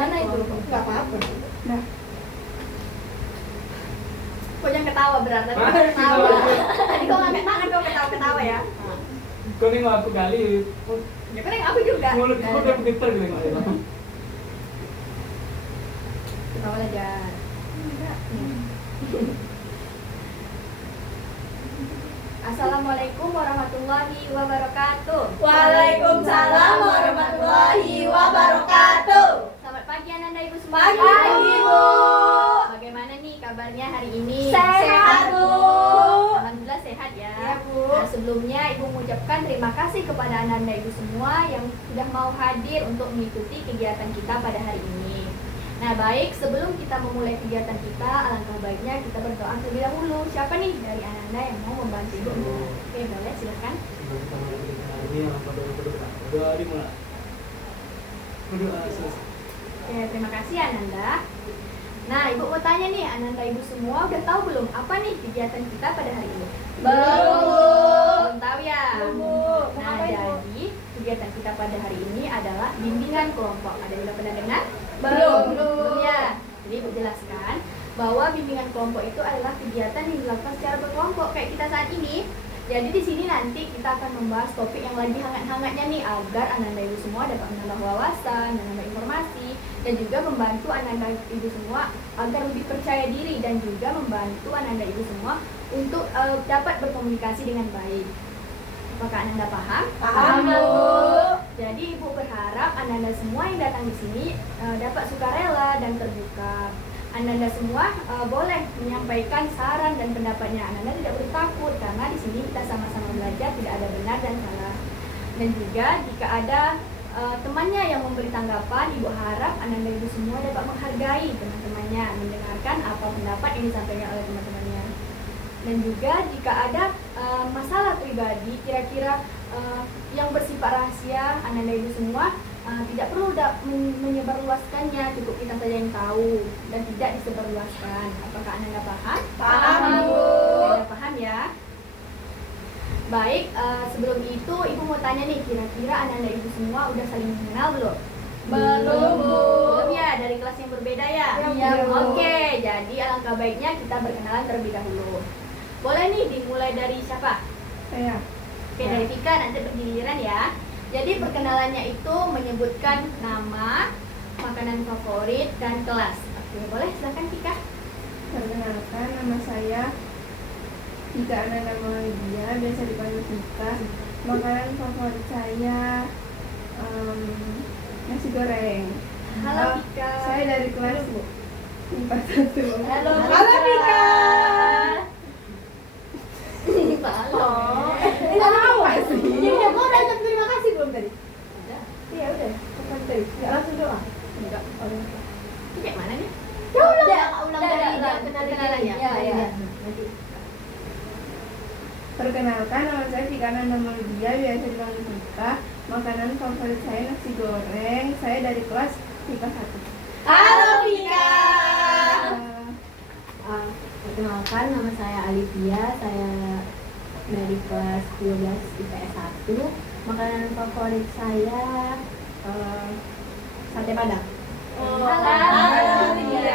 Gimana itu? Nggak apa-apa. Nah, Kok jangan ketawa berat, tadi Ah, kok ketawa. ketawa. Tadi kok ngangkat tangan kok ketawa-ketawa ya. Kau nengok aku kali. Ya kan aku juga. Mulut kau udah getar gitu nengok. Ketawa aja. Assalamualaikum warahmatullahi wabarakatuh. Waalaikumsalam warahmatullahi wabarakatuh. Selamat pagi Ananda Ibu semua. Pagi, Bu. Bagaimana nih kabarnya hari ini? Sehat, Bu. Alhamdulillah sehat ya. Ya, Bu. Nah, sebelumnya Ibu mengucapkan terima kasih kepada Ananda Ibu semua yang sudah mau hadir untuk mengikuti kegiatan kita pada hari ini. Nah, baik, sebelum kita memulai kegiatan kita, alangkah baiknya kita berdoa terlebih dahulu. Siapa nih dari Ananda yang mau membantu Ibu? Oke, boleh, silakan. Sebelum kita mulai kegiatan hari ini, alangkah berdoa. Berdoa dimulai. Berdoa selesai. Oke, terima kasih Ananda. Nah, Ibu mau tanya nih, Ananda Ibu semua udah tahu belum apa nih kegiatan kita pada hari ini? Belum tahu ya? Belum. Nah, Apa itu? jadi kegiatan kita pada hari ini adalah bimbingan kelompok. Ada yang udah pernah dengar? Belum. Belum ya? Jadi Ibu jelaskan bahwa bimbingan kelompok itu adalah kegiatan yang dilakukan secara berkelompok kayak kita saat ini. Jadi di sini nanti kita akan membahas topik yang lagi hangat-hangatnya nih agar Ananda Ibu semua dapat menambah wawasan, menambah informasi, dan juga membantu Ananda Ibu semua agar lebih percaya diri dan juga membantu Ananda Ibu semua untuk dapat berkomunikasi dengan baik. Apakah Ananda paham? Paham, Bu. Jadi Ibu berharap Ananda semua yang datang di sini dapat sukarela dan terbuka. Ananda semua boleh menyampaikan saran dan pendapatnya. Ananda tidak perlu takut karena di sini kita sama-sama belajar, tidak ada benar dan salah. Dan juga jika ada temannya yang memberi tanggapan, Ibu harap Ananda Ibu semua dapat menghargai teman-temannya, mendengarkan apa pendapat yang disampaikan oleh teman-temannya. Dan juga jika ada masalah pribadi kira-kira yang bersifat rahasia, Ananda Ibu semua tidak perlu menyebarluaskannya, cukup kita saja yang tahu dan tidak disebarluaskan. Apakah Ananda paham? Paham, Bu. Ananda paham ya? Baik, sebelum itu Ibu mau tanya nih, kira-kira Ananda Ibu semua udah saling mengenal belum? Belum, Bu. Belum ya, dari kelas yang berbeda ya? Iya, Bu. Oke, jadi alangkah baiknya kita berkenalan terlebih dahulu. Boleh nih dimulai dari siapa? saya. Oke, dari Vika, nanti bergiliran ya. Jadi perkenalannya itu menyebutkan nama, makanan favorit, dan kelas. Oke, boleh silakan Vika. Perkenalkan, nama saya Vika Ananda Maulidia, biasa dipanggil Vika. Makanan favorit saya nasi goreng. Halo Oh, Vika. Saya dari kelas 41. Halo Halo, Vika. Halo. Nggak tahu sih. Jadi kamu udah ucap terima kasih belum tadi? Udah. Iya udah. Kapan tadi? Nggak langsung doa. Enggak. Ini kayak mana nih? Ya udah. Ulang dari kenalannya. Iya iya. Nanti. Perkenalkan, nama saya Vika Ananda Maulidia, biasa dipanggil Vika. Makanan favorit saya nasi goreng. Saya dari kelas IPA 1. Halo Vika. Perkenalkan, nama saya Alivia, saya dari kelas 12 IPS 1. Makanan favorit saya sate padang. Halo Vika.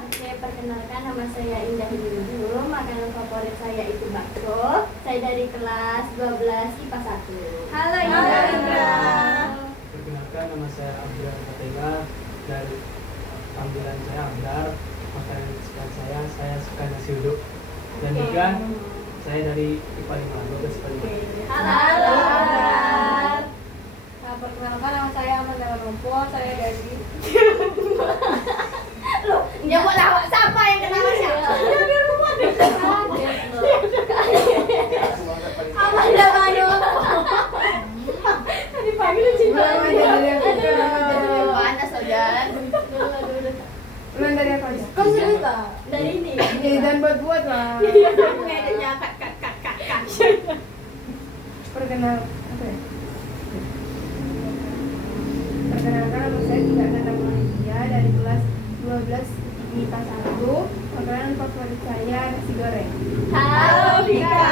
Oke, perkenalkan nama saya Indah Hidayah. Makanan favorit saya itu bakso. Saya dari kelas 12 IPA 1. Halo Halo, Indah. Perkenalkan, nama saya Abdar Fatega. Dari panggilan saya Abdar. Makanan kesukaan saya suka nasi uduk. Dan Oke. juga saya dari IPA 5, 12 IPA 5. Halo. Nah, perkenalkan nama saya Amanda Rompo, saya dari Ya mau lawak siapa yang kenal siapa? Amanda Mano. Dipanggil cinta. Mana saudara? Ulang dari apa aja? Kau cerita. Dari ini. Dan buat lah. Ngedenya kak. Perkenal apa ya? Perkenalkan, nama saya Vika Ananda Maulidia dari kelas 12 IPA 1. Makanan favorit saya nasi goreng. Halo Vika.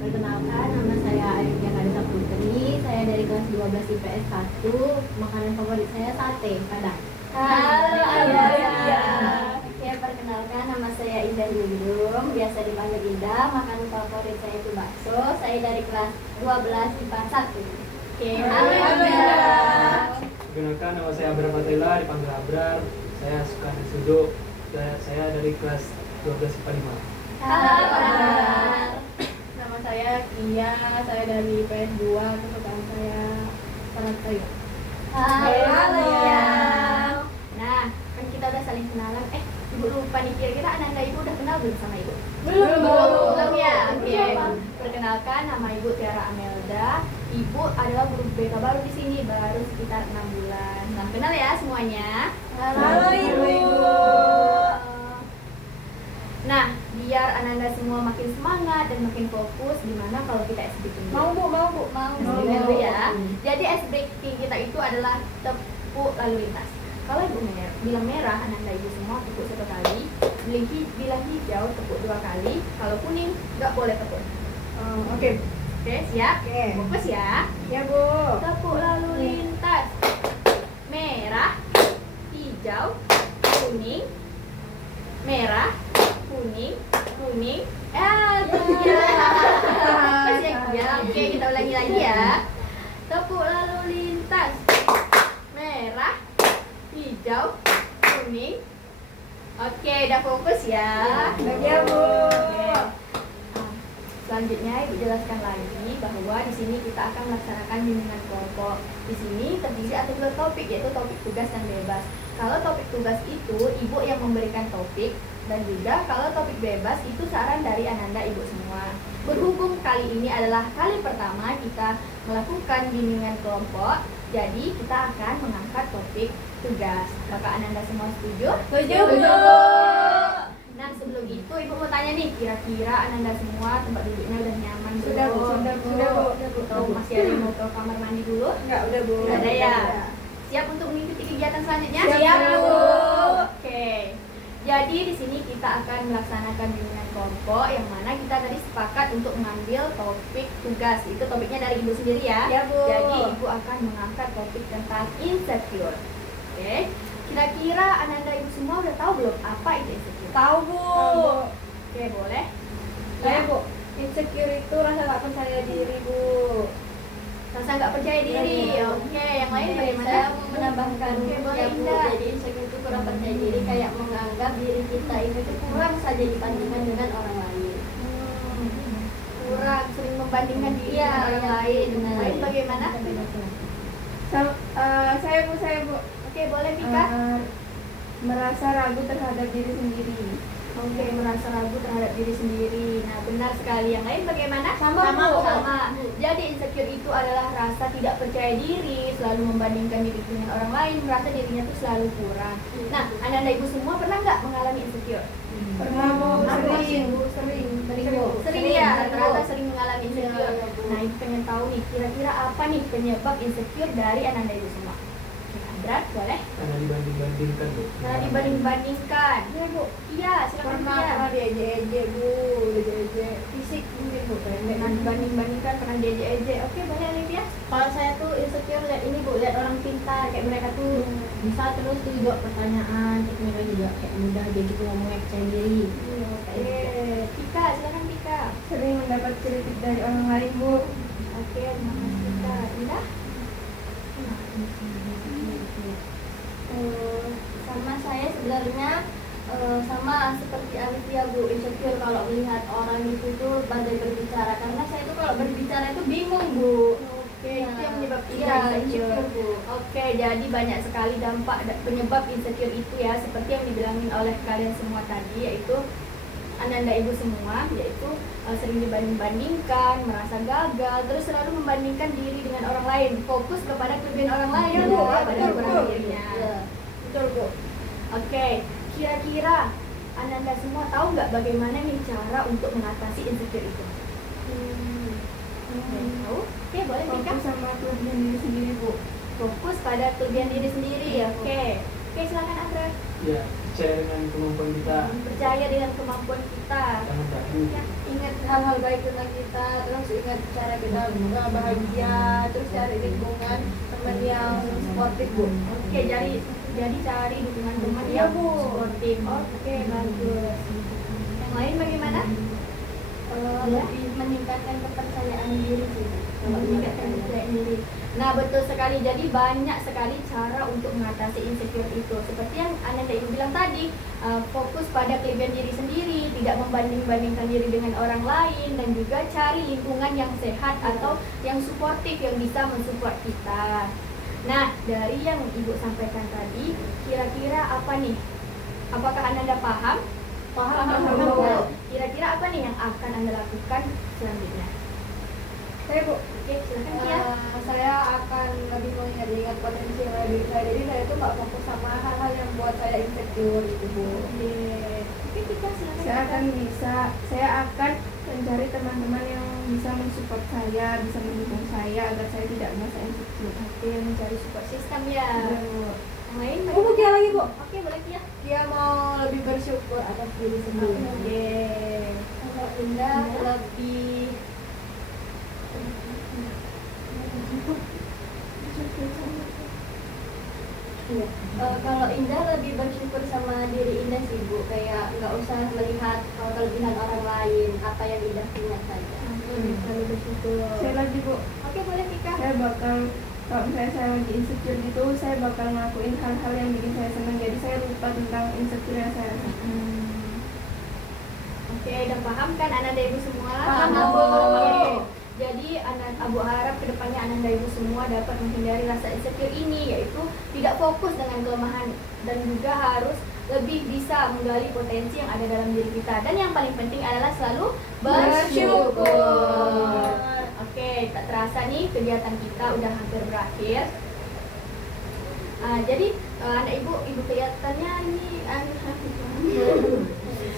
Perkenalkan, nama saya Alivia Karisa Putri, saya dari kelas 12 IPS IPS 1, makanan favorit saya sate Padang. Halo Iya. Ya, perkenalkan nama saya Indah Yundum, biasa dipanggil Indah. Makanan favorit saya itu bakso. Saya dari kelas 12 IPA 1. Oke, halo Halo, Indah. Indah. Perkenalkan, nama saya Abrar Patela, dipanggil Abrar. Saya suka nasi uduk. Saya dari kelas 12 IPA 5. Halo Abrar. Nama saya Kia, saya dari IPS 2, kesukaan saya salad sayur. Halo ya. Nah, kan kita udah saling kenalan. Ibu lupa nih, kira-kira Ananda ibu udah kenal belum sama ibu? Belum ya. Oke. Perkenalkan, nama ibu Tiara Amelda. Ibu adalah guru BK baru di sini, baru sekitar 6 bulan. Salam kenal ya semuanya. Halo, Ibu. Nah, biar Ananda semua makin semangat dan makin fokus, gimana kalau kita ice breaking dulu? Mau Bu. Mau dulu ya. Jadi ice breaking kita itu adalah tepuk lalu lintas. Kalau ibu bilang merah, Ananda ibu semua tepuk 1 kali. Bilang hijau, tepuk 2 kali. Kalau kuning, nggak boleh tepuk. Oke. Oke, siap? Oke. Fokus ya. Ya Bu. Tepuk lalu lintas. Merah, hijau, kuning. Merah, kuning, kuning. Oke, kita ulangi lagi ya. Tepuk lalu lintas. Merah, hijau, kuning. Oke, udah fokus ya. Ya Bu. Oke. Selanjutnya Ibu jelaskan lagi bahwa di sini kita akan melaksanakan bimbingan kelompok. Di sini terdiri atas 2 topik, yaitu topik tugas dan bebas. Kalau topik tugas itu Ibu yang memberikan topik, dan juga kalau topik bebas itu saran dari Ananda Ibu semua. Berhubung kali ini adalah kali pertama kita melakukan bimbingan kelompok, jadi kita akan mengangkat topik tugas. Apakah Ananda semua setuju? Setuju, Bu. Nah, sebelum itu Ibu mau tanya nih, kira-kira Ananda semua tempat duduknya udah nyaman belum? Sudah, Bu. Sudah, Bu. Atau masih ada yang mau ke kamar mandi dulu? Enggak, udah Bu. Nggak ada ya? Siap untuk mengikuti kegiatan selanjutnya? Siap, Bu. Oke. Jadi di sini kita akan melaksanakan bimbingan kelompok yang mana kita tadi sepakat untuk mengambil topik tugas. Itu topiknya dari Ibu sendiri ya. Ya, Bu. Jadi Ibu akan mengangkat topik tentang insecure. Oke. Kira-kira Ananda Ibu semua udah tahu belum apa itu insecure? Tahu Bu. Oke, boleh. Ya Bu. Insecure itu rasa tak percaya diri Bu. Rasa nggak percaya diri. Iya. Oke, yang lain bagaimana? Saya mau menambahkan Oke, boleh ya, Bu. Indah. Jadi insecure itu kurang percaya diri, kayak menganggap diri kita itu tuh kurang saja dibandingkan dengan orang lain. Kurang sering membandingkan diri Iya, dengan orang iya, lain. benar. Lain bagaimana? Saya Bu. Oke, boleh Pika. Merasa ragu terhadap diri sendiri. Oke, merasa ragu terhadap diri sendiri. Nah, benar sekali. Yang lain bagaimana? Sama, Bu. Sama. Jadi insecure itu adalah rasa tidak percaya diri, selalu membandingkan diri dengan orang lain, merasa dirinya tuh selalu kurang. Nah, Ananda Ibu semua pernah nggak mengalami insecure? Pernah Bu. Sering. Sering ya, rata-rata sering mengalami insecure. Nah, Ibu pengen tahu nih, kira-kira apa nih penyebab insecure dari Ananda Ibu semua? Oke, Abrar, boleh? Karena dibanding-bandingkan, Bu. Karena dibanding-bandingkan. Ya Bu. Iya, silakan Pernah Tia. diejek-ejek Bu. Diejek fisik mungkin Bu. Pernah dibanding-bandingkan, pernah diejek-ejek. Oke, boleh Olivia? Kalau saya tuh insecure lihat ini Bu, lihat orang pintar kayak mereka tuh bisa terus tuh jawab pertanyaan, terus mereka juga kayak mudah dia gitu ngomongnya percaya diri. Oke, Pika, silakan Pika. Sering mendapat kritik dari orang lain Bu. Oke, terima kasih Pika. Indah? Sama saya sebenarnya sama seperti Alifia Bu, insecure kalau melihat orang itu tuh pandai berbicara, karena saya tuh kalau berbicara itu bingung Bu. Oke, itu yang menyebabkan Iya, insecure. insecure Bu. Oke, jadi banyak sekali dampak penyebab insecure itu ya, seperti yang dibilangin oleh kalian semua tadi, yaitu Ananda Ibu semua, yaitu sering dibanding-bandingkan, merasa gagal, terus selalu membandingkan diri dengan orang lain, fokus kepada kelebihan orang lain, Iya, Bu. pada Betul, kurang Bu. dirinya. Iya. Betul Bu. Oke, kira-kira Ananda semua tahu nggak bagaimana nih cara untuk mengatasi insecure itu? Tahu? Oke, boleh Pika. Fokus sama kelebihan diri sendiri Bu. Fokus pada kelebihan diri sendiri. Oke. Oke, silakan Abra. Ya, percaya dengan kemampuan kita. Percaya dengan kemampuan kita. Jangan ragu. Ya. Ingat hal-hal baik tentang kita, terus ingat cara kita bahagia, terus cari lingkungan teman yang sportif Bu. Oke, jadi cari dukungan teman Iya, yang Bu. sportif. Oke, bagus. Yang lain bagaimana? Lebih meningkatkan kepercayaan diri sih. Meningkatkan kepercayaan diri. Nah, betul sekali. Jadi banyak sekali cara untuk mengatasi insecure itu. Seperti yang Ananda Ibu bilang tadi, fokus pada kelebihan diri sendiri, tidak membanding-bandingkan diri dengan orang lain, dan juga cari lingkungan yang sehat atau yang suportif yang bisa mensupport kita. Nah, dari yang Ibu sampaikan tadi, kira-kira apa nih? Apakah Ananda paham? Paham. Bu. Kira-kira apa nih yang akan Anda lakukan selanjutnya? Saya Bu, Oke, silakan Kia. saya akan lebih mengingat potensi yang ada di diri saya. Jadi saya tuh nggak fokus sama hal-hal yang buat saya insecure gitu Bu. Oke, kita silakan. Saya akan mencari teman-teman yang bisa mensupport saya, bisa mendukung saya agar saya tidak merasa insecure. Oke, mencari support system ya. Yang lain? Bu, Kia lagi Bu. Oke, boleh Kia. Dia mau lebih bersyukur atas diri sendiri. Oke. Kalau Indah lebih Iya. Kalau Indah lebih bersyukur sama diri Indah sih Bu, kayak nggak usah melihat kelebihan orang lain, apa yang Indah punya saja. Selalu bersyukur. Saya lagi Bu, Oke, boleh Tika. saya bakal kalau misalnya saya lagi insecure gitu, saya bakal ngelakuin hal-hal yang bikin saya senang. Jadi saya lupa tentang insecure yang saya rasakan. Oke, udah paham kan Ananda Ibu semua? Paham, Bu. Bu. Oke. Jadi Abu harap kedepannya Ananda Ibu semua dapat menghindari rasa insecure ini, yaitu tidak fokus dengan kelemahan dan juga harus lebih bisa menggali potensi yang ada dalam diri kita. Dan yang paling penting adalah selalu bersyukur. Oke, tak terasa nih kegiatan kita udah hampir berakhir. Jadi anak ibu kelihatannya ini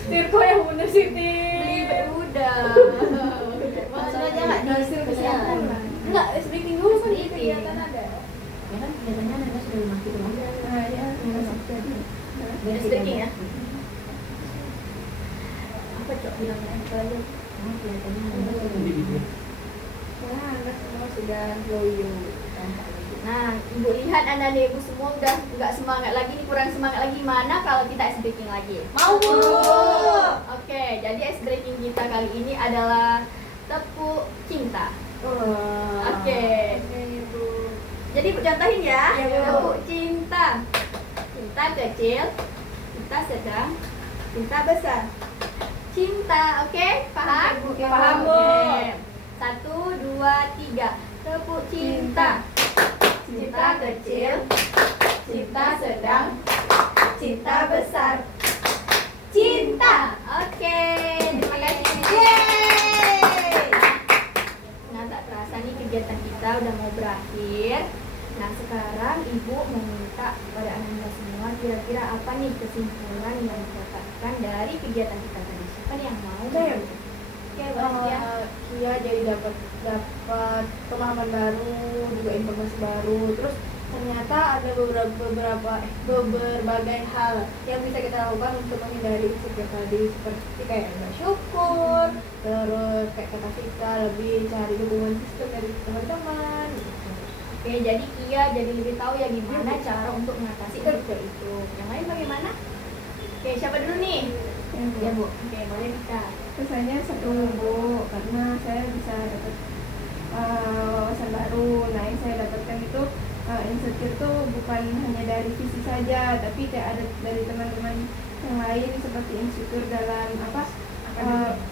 Tirko yang bener sih, beli udah. Maksudnya nggak di hasil kesehatan lah. Enggak, speaking dulu kan Speaking. kelihatan ada. Ya kan kelihatannya Nanda sudah memakai tuh. Nah, ya, jadi. Speaking ya. Apa cok bilangnya apa aja? Kelihatannya Nanda sudah Jadi gitu. Wah, Anda semua sudah loyo. Nah, ibu lihat anak ibu semua udah nggak semangat lagi, nih kurang semangat lagi. Mana kalau kita ice breaking lagi? Mau Bu. Oke, jadi ice breaking kita kali ini adalah tepuk cinta. Oke. Jadi ibu contohin ya. Iya, Bu. Tepuk cinta. Cinta kecil, cinta sedang, cinta besar. Cinta, oke? Paham? Oke, paham, Bu. Oke. 1, 2, 3. Tepuk cinta. Cinta kecil, cinta sedang, cinta besar. Cinta. Oke, terima kasih. Yeay. Nah, tak terasa nih kegiatan kita udah mau berakhir. Nah, sekarang Ibu meminta kepada anak-anak semua kira-kira apa nih kesimpulan yang didapatkan dari kegiatan kita tadi. Siapa nih yang mau? Saya. Oke, boleh ya. Kia jadi dapat pemahaman baru, juga informasi baru. Terus ternyata ada berbagai hal yang bisa kita lakukan untuk menghindari insecure tadi, seperti kayak bersyukur, terus kayak kata kita lebih cari dukungan sistem dari teman-teman. Oke, jadi Kia jadi lebih tahu ya gimana cara untuk mengatasi insecure itu. Yang lain bagaimana? Oke, siapa dulu nih? Ya Bu. Oke, boleh kita. Rasanya seru Bu, karena saya bisa dapat wawasan baru. Nah, yang saya dapatkan itu insecure itu bukan hanya dari fisik saja, tapi kayak ada dari teman-teman yang lain, seperti insecure dalam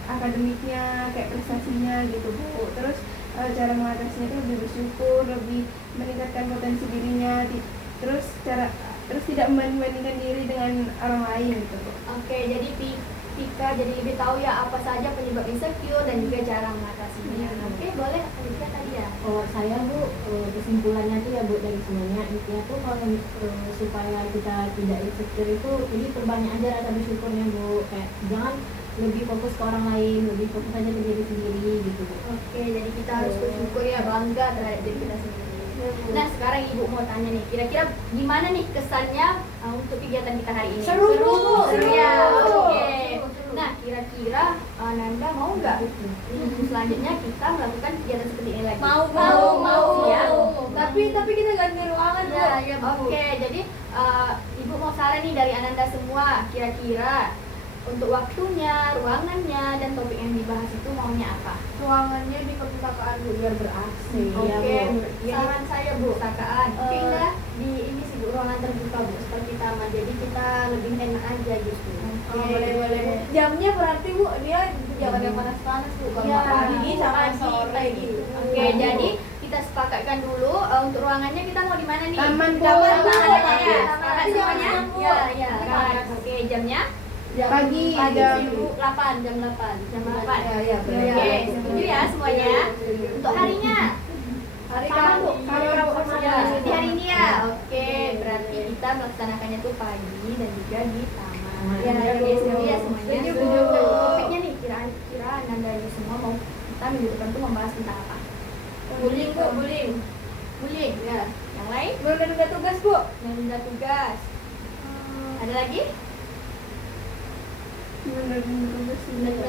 akademiknya, kayak prestasinya gitu Bu. Terus cara mengatasinya itu lebih bersyukur, lebih meningkatkan potensi dirinya, terus tidak membandingkan diri dengan orang lain gitu Bu. Oke, jadi Tika jadi lebih tahu ya apa saja penyebab insecure dan juga cara mengatasinya. Oke, boleh lanjutkan tadi ya. Kalau saya Bu, kesimpulannya tuh ya Bu dari semuanya intinya tuh kalau supaya kita tidak insecure itu jadi perbanyak aja rasa bersyukurnya Bu. Kayak jangan lebih fokus ke orang lain, lebih fokus aja ke diri sendiri gitu Bu. Oke, jadi kita harus bersyukur ya, bangga terhadap diri kita sendiri. Nah sekarang ibu mau tanya nih, kira-kira gimana nih kesannya untuk kegiatan kita hari ini? Seru, Bu. Seru ya. Seru. Oke. Nah kira-kira Nanda mau nggak minggu selanjutnya kita melakukan kegiatan seperti ini lagi? Mau. Ya. Tapi kita ganti ruangan, Bu. Ya, Oke, jadi ibu mau saran nih dari Ananda semua, kira-kira untuk waktunya, ruangannya, dan topik yang dibahas itu maunya apa? Ruangannya di perpustakaan, Bu, biar ber-AC. Oke, Ya, saran saya Bu, perpustakaan. Oke, Pindah di ini sih, Bu, ruangan terbuka, Bu, seperti taman. Jadi kita lebih enak aja gitu. Boleh, Bu. Jamnya berarti, Bu, dia jangan yang panas-panas, Bu. Kalau Ya, pagi sama pagi, sore pagi. gitu. Oke, jadi kita sepakatkan dulu untuk ruangannya kita mau di mana nih? Taman, Bu. Taman, Taman, ya. taman. Sepakat Taman, semuanya? Bu. Ya. Taman. Oke, jamnya? Pagi, jam jam 8. Jam 8. Ya, benar. Oke, setuju ya semuanya? Untuk harinya? Hari Sama, Kamu, Bu. Kamu Ya, di hari ini ya. Oke, berarti kita melaksanakannya tuh pagi dan juga di taman. Ya, Oke, Bu. setuju ya semuanya. Setuju, Bu. Nah, topiknya nih kira-kira Nanda ini semua mau kita minggu depan tuh membahas tentang apa? Bullying, Bu, bullying. Bullying. Ya. Yang lain? Menunda tugas, Bu. Menunda tugas. Ada lagi? Menunda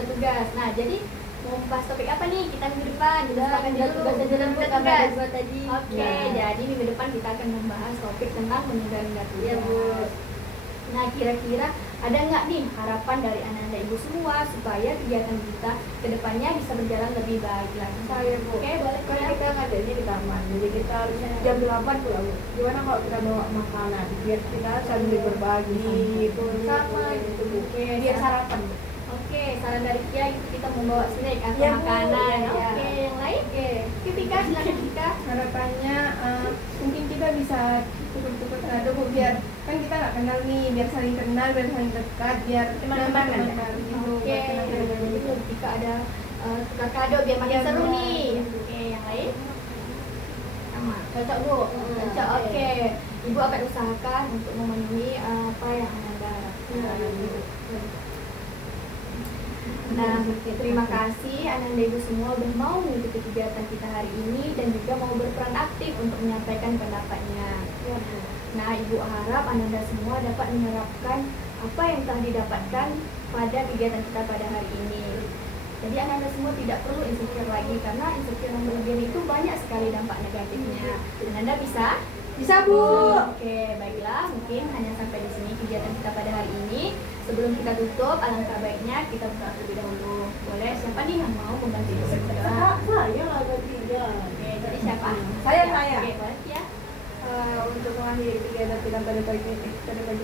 tugas. Nah, jadi mau bahas topik apa nih kita minggu depan? Kita sepakati Menunda dulu. tugas aja dulu, Menunda karena tugas. ada dua tadi. Oke, Ya. jadi minggu depan kita akan membahas topik tentang menunda tugas. Iya, Bu. Nah, kira-kira ada nggak nih harapan dari anak-anak ibu semua supaya kegiatan kita ke depannya bisa berjalan lebih baik lagi? Saya, Bu. Oke, boleh Kan ya? kita ngadainnya di taman, jadi kita harus jam 8 pulang. Bu. Gimana kalau kita bawa makanan biar kita sambil berbagi gitu sama gitu, Bu. Oke, Biar sarapan, Bu. Oke, saran dari Kia itu kita membawa snack atau Iya, Bu. makanan. Iya. Oke, yang lain? Oke. Ketika silakan Ketika. Harapannya mungkin kita bisa tukar-tukar kado, Bu, biar kan kita nggak kenal nih, biar saling kenal, biar saling dekat, biar Teman-teman kan ya? gitu. Oke, jadi ketika ada tukar kado biar makin Iya, seru Bu. nih. Oke, yang lain? Sama. Cocok, Bu. Cocok. Oke. Ibu akan usahakan untuk memenuhi apa yang Anda harapkan. Nah, terima kasih Ananda Ibu semua udah mau mengikuti kegiatan kita hari ini dan juga mau berperan aktif untuk menyampaikan pendapatnya. Nah, Ibu harap Ananda semua dapat menerapkan apa yang telah didapatkan pada kegiatan kita pada hari ini. Jadi Ananda semua tidak perlu insecure lagi karena insecure yang berlebihan itu banyak sekali dampak negatifnya. Ananda bisa? Bisa, Bu. Oke, baiklah. Mungkin hanya sampai di sini kegiatan kita pada hari ini. Sebelum kita tutup, alangkah baiknya kita buka terlebih dahulu. Boleh? Siapa nih yang mau membantu Ibu berdoa? Saya lah tadi. Oke, jadi siapa? Saya. Oke, boleh ya. Untuk mengakhiri kegiatan kita pada pagi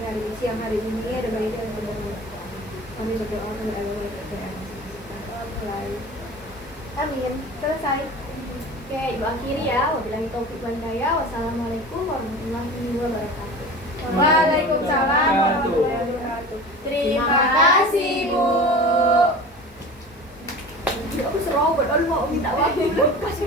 hari ini, siang hari ini ada baiknya yang berdoa. Kami berdoa kepada Allah dan mulai. Amin. Selesai. Oke, Ibu akhiri ya. Wabillahi taufiq wal hidayah. Wassalamualaikum warahmatullahi wabarakatuh. Waalaikumsalam warahmatullahi wabarakatuh. Terima kasih, Bu. Aku serobot, mau minta waktu. Kasih